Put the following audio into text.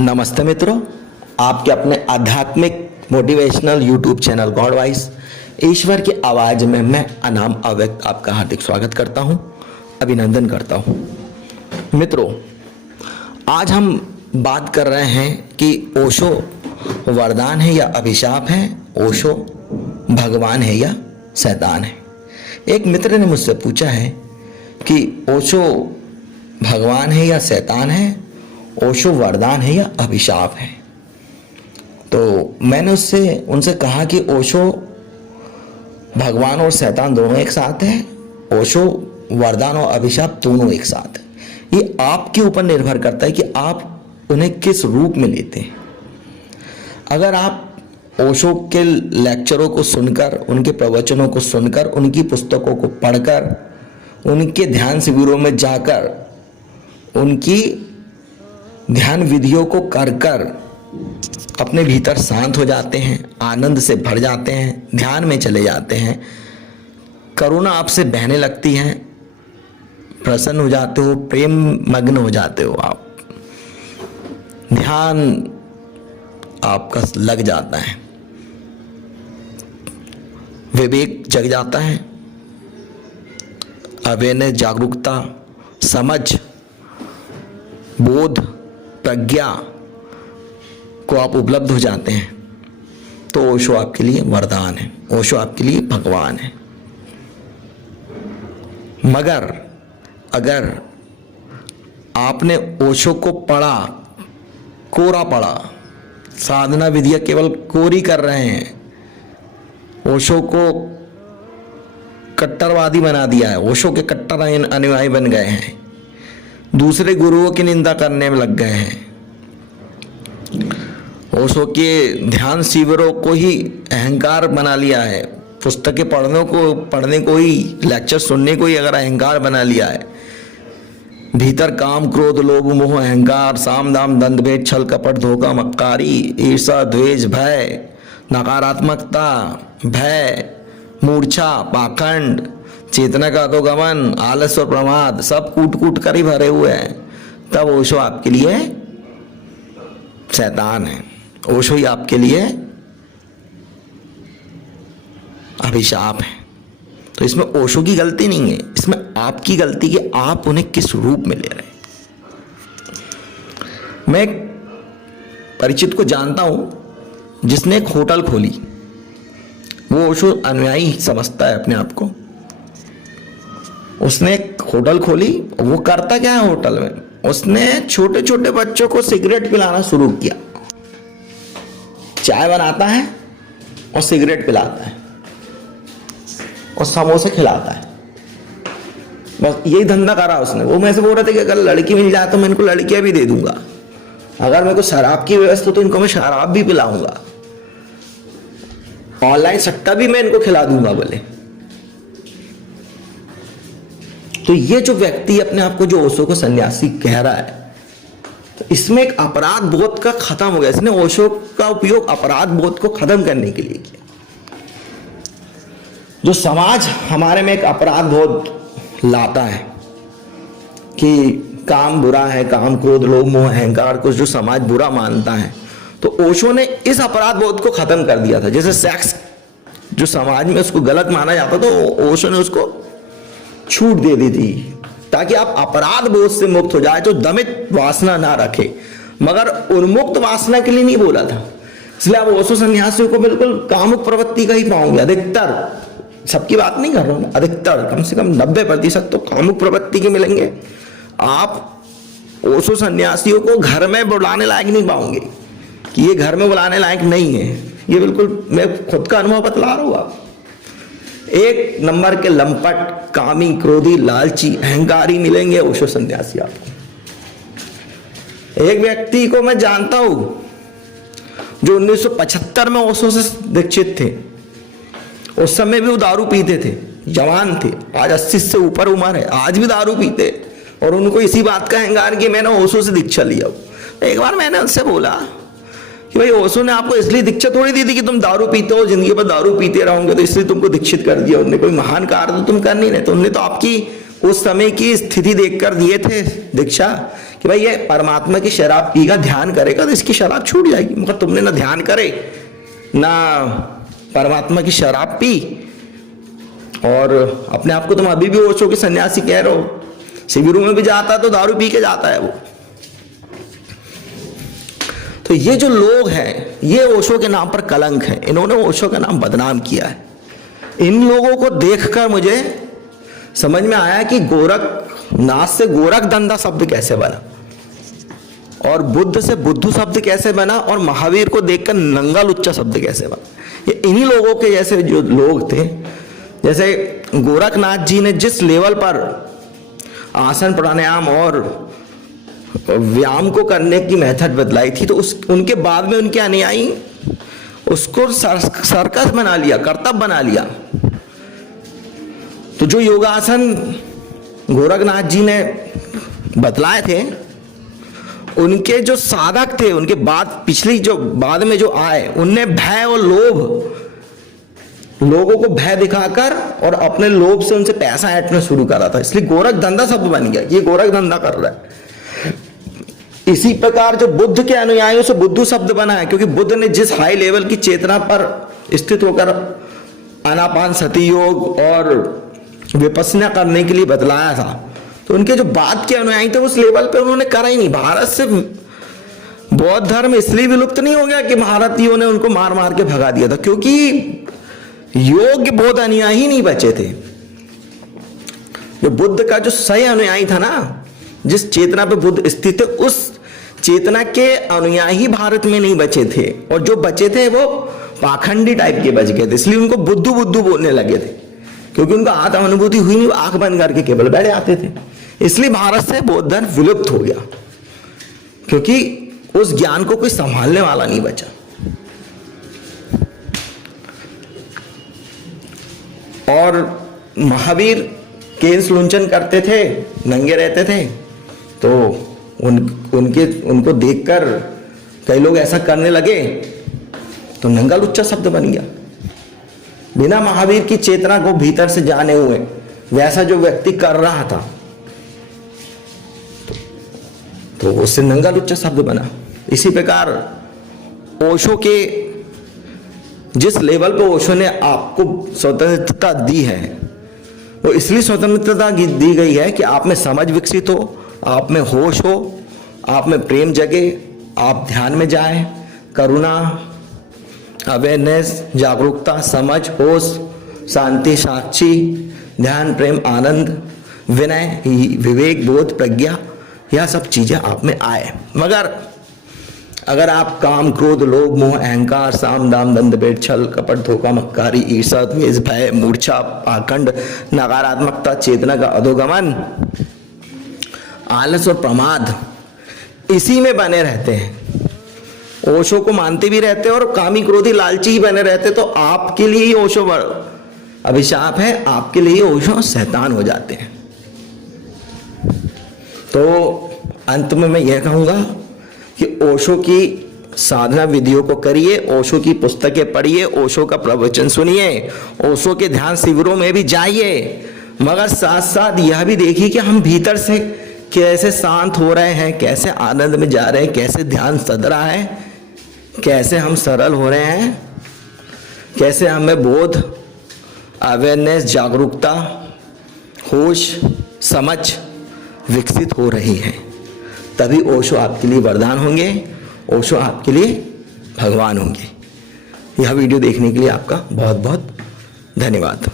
नमस्ते मित्रों, आपके अपने आध्यात्मिक motivational YouTube channel god voice ईश्वर की आवाज़ में मैं अनाम अव्यक्त आपका हार्दिक स्वागत करता हूं, अभिनंदन करता हूं। मित्रों, आज हम बात कर रहे हैं कि ओशो वरदान है या अभिशाप है, ओशो भगवान है या शैतान है। एक मित्र ने मुझसे पूछा है कि ओशो भगवान है या शैतान है, ओशो वरदान है या अभिशाप है। तो मैंने उनसे कहा कि ओशो भगवान और शैतान दोनों एक साथ है, ओशो वरदान और अभिशाप दोनों एक साथ है। ये आपके ऊपर निर्भर करता है कि आप उन्हें किस रूप में लेते हैं। अगर आप ओशो के लेक्चरों को सुनकर, उनके प्रवचनों को सुनकर, उनकी पुस्तकों को पढ़कर, उनके ध्यान शिविरों में जाकर, उनकी ध्यान विधियों को कर कर अपने भीतर शांत हो जाते हैं, आनंद से भर जाते हैं, ध्यान में चले जाते हैं, करुणा आपसे बहने लगती है, प्रसन्न हो जाते हो, प्रेम मग्न हो जाते हो, आप ध्यान आपका लग जाता है, विवेक जग जाता है, अवेयरनेस, जागरूकता, समझ, बोध, प्रज्ञा को आप उपलब्ध हो जाते हैं। तो ओशो आपके लिए वरदान है, ओशो आपके लिए भगवान है। मगर अगर आपने ओशो को पढ़ा, कोरा पढ़ा, साधना विधियां केवल कोरी कर रहे हैं, ओशो को कट्टरवादी बना दिया है, ओशो के कट्टर अनुयायी बन गए हैं, दूसरे गुरुओं की निंदा करने में लग गए हैं, ओशो के ध्यान शिविरों को ही अहंकार बना लिया है, पुस्तकें पढ़ने को ही, लेक्चर सुनने को ही अगर अहंकार बना लिया है, भीतर काम, क्रोध, लोभ, मोह, अहंकार, साम दाम, दंड भेद, छल कपट, धोखा, मक्कारी, ईर्षा, द्वेष, भय, नकारात्मकता, भय, मूर्छा, पाखंड, चेतना का अधोगमन, आलस और प्रमाद सब कूट कूट कर ही भरे हुए हैं, तब ओशो आपके लिए शैतान है, ओशो ही आपके लिए अभिशाप है। तो इसमें ओशो की गलती नहीं है, इसमें आपकी गलती कि आप उन्हें किस रूप में ले रहे हैं। मैं एक परिचित को जानता हूं जिसने एक होटल खोली, वो ओशो अनुयायी समझता है अपने आप को। उसने एक होटल खोली, वो करता क्या है होटल में, उसने छोटे छोटे बच्चों को सिगरेट पिलाना शुरू किया। चाय बनाता है और सिगरेट पिलाता है और समोसे खिलाता है, बस यही धंधा करा उसने। वो मेरे से बोल रहे थे कि अगर लड़की मिल जाए तो मैं इनको लड़कियां भी दे दूंगा, अगर मेरे को शराब की व्यवस्था तो इनको मैं शराब भी पिलाऊंगा, ऑनलाइन सट्टा भी मैं इनको खिला दूंगा बोले। तो ये जो व्यक्ति अपने आप को जो ओशो को सन्यासी कह रहा है, तो इसमें एक अपराध बोध का खत्म हो गया। इसने ओशो का उपयोग अपराध बोध को खत्म करने के लिए किया। जो समाज हमारे में एक अपराध बोध लाता है कि काम बुरा है, काम, क्रोध, लोभ, मोह, अहंकार को जो समाज बुरा मानता है, तो ओशो ने इस अपराध बोध को खत्म कर दिया था। जैसे सेक्स जो समाज में उसको गलत माना जाता, तो ओशो ने उसको छूट दे दी थी ताकि आप अपराध बोध से मुक्त हो जाए, तो दमित वासना ना रखे। मगर उन्मुक्त वासना के लिए नहीं बोला था, इसलिए आप ओशो सन्यासियों को बिल्कुल कामुक प्रवृत्ति का ही पाओगे। अधिकतर, सबकी बात नहीं कर रहा हूं, अधिकतर कम से कम 90% तो कामुक प्रवृत्ति के मिलेंगे। आप ओशो सन्यासियों को घर में बुलाने लायक नहीं पाओगे कि ये घर में बुलाने लायक नहीं है। ये बिल्कुल मैं खुद का अनुभव बतला रहा हूं। आप एक नंबर के लंपट, कामी, क्रोधी, लालची, अहंकारी मिलेंगे ओशो सन्यासी आपको। एक व्यक्ति को मैं जानता हूं जो 1975 में ओशो से दीक्षित थे। उस समय भी वो दारू पीते थे, जवान थे, आज 80 से ऊपर उम्र है, आज भी दारू पीते, और उनको इसी बात का अहंकार कि मैंने ओशो से दीक्षा लिया। एक बार मैंने उनसे बोला कि भाई ओशो ने आपको इसलिए दीक्षा थोड़ी दी थी कि तुम दारू पीते हो, जिंदगी भर दारू पीते रहोगे, तो इसलिए तुमको दीक्षित कर दिया। उन्होंने कोई महान कार्य तो तुम कर नहीं रहे, तो उन्होंने तो आपकी उस समय की स्थिति देखकर दिए थे दीक्षा कि भाई ये परमात्मा की शराब पीगा, ध्यान करेगा तो इसकी शराब छूट जाएगी। मगर तुमने ना ध्यान करे ना परमात्मा की शराब पी, और अपने आप को तुम अभी भी ओशो के सन्यासी कह रहे हो। शिविरों में भी जाता तो दारू पी के जाता है वो। तो ये जो लोग हैं ये ओशो के नाम पर कलंक है, इन्होंने ओशो का नाम बदनाम किया है। इन लोगों को देखकर मुझे समझ में आया कि गोरखनाथ से गोरख धंधा शब्द कैसे बना, और बुद्ध से बुद्धू शब्द कैसे बना, और महावीर को देखकर नंगा लुच्चा शब्द कैसे बना। ये इन्हीं लोगों के जैसे जो लोग थे, जैसे गोरखनाथ जी ने जिस लेवल पर आसन प्राणायाम और व्यायाम को करने की मेथड बदलाई थी, तो उनके बाद में उनके अनुयायी उसको सर्कस बना लिया, कर्तव्य बना लिया। तो जो योगासन गोरखनाथ जी ने बतलाए थे, उनके जो साधक थे, उनके बाद पिछली जो बाद में जो आए, उनने भय और लोभ, लोगों को भय दिखाकर और अपने लोभ से उनसे पैसा ऐंठना शुरू करा था, इसलिए गोरख धंधा शब्द बन गया, ये गोरख धंधा कर रहा है। इसी प्रकार जो बुद्ध के अनुयायियों से बुद्धू शब्द बना है, क्योंकि बुद्ध ने जिस हाई लेवल की चेतना पर स्थित होकर आनापान सती योग और विपस्सना करने के लिए बतलाया था, तो उनके जो बाद के अनुयायी थे उस लेवल पे उन्होंने करा ही नहीं। भारत से बौद्ध धर्म इसलिए विलुप्त नहीं हो गया कि भारतीयों ने उनको मार मार के भगा दिया था, क्योंकि योग्य बौद्ध अनुयायी नहीं बचे थे। जो बुद्ध का जो सही अनुयायी था ना, जिस चेतना पे बुद्ध स्थित थे, उस चेतना के अनुयायी भारत में नहीं बचे थे, और जो बचे थे वो पाखंडी टाइप के बच गए थे, इसलिए उनको बुद्धू बुद्धू बोलने लगे थे, क्योंकि उनको आत्म अनुभूति हुई नहीं, आंख बंद करके केवल बैठे आते थे। इसलिए भारत से बौद्ध धर्म विलुप्त हो गया, क्योंकि उस ज्ञान को कोई संभालने वाला नहीं बचा। और महावीर केंस लुंचन करते थे, नंगे रहते थे, तो उनको देखकर कई लोग ऐसा करने लगे, तो नंगा लुच्चा शब्द बन गया। बिना महावीर की चेतना को भीतर से जाने हुए वैसा जो व्यक्ति कर रहा था, तो उससे नंगा लुच्चा शब्द बना। इसी प्रकार ओशो के जिस लेवल पर ओशो ने आपको स्वतंत्रता दी है, वो इसलिए स्वतंत्रता दी गई है कि आप में समझ विकसित हो, आप में होश हो, आप में प्रेम जगे, आप ध्यान में जाएं, करुणा, अवेयरनेस, जागरूकता, समझ, होश, शांति, साक्षी, ध्यान, प्रेम, आनंद, विनय, विवेक, बोध, प्रज्ञा, यह सब चीजें आप में आए। मगर अगर आप काम, क्रोध, लोभ, मोह, अहंकार, साम, दाम, दंड, भेद, छल, कपट, धोखा, मक्कारी, ईर्ष्या, द्वेष, भय, मूर्छा, पाखंड, नकारात्मकता, चेतना का अधोगमन, आलस और प्रमाद, इसी में बने रहते हैं, ओशो को मानते भी रहते हैं और कामी, क्रोधी, लालची ही बने रहते, तो आपके लिए ही ओशो अभिशाप है, आपके लिए ओशो शैतान हो जाते हैं। तो अंत में मैं यह कहूंगा कि ओशो की साधना विधियों को करिए, ओशो की पुस्तकें पढ़िए, ओशो का प्रवचन सुनिए, ओशो के ध्यान शिविरों में भी जाइए, मगर साथ साथ यह भी देखिए कि हम भीतर से कैसे शांत हो रहे हैं, कैसे आनंद में जा रहे हैं, कैसे ध्यान सध रहा है, कैसे हम सरल हो रहे हैं, कैसे हमें बोध, अवेयरनेस, जागरूकता, होश, समझ विकसित हो रही है। तभी ओशो आपके लिए वरदान होंगे, ओशो आपके लिए भगवान होंगे। यह वीडियो देखने के लिए आपका बहुत बहुत धन्यवाद।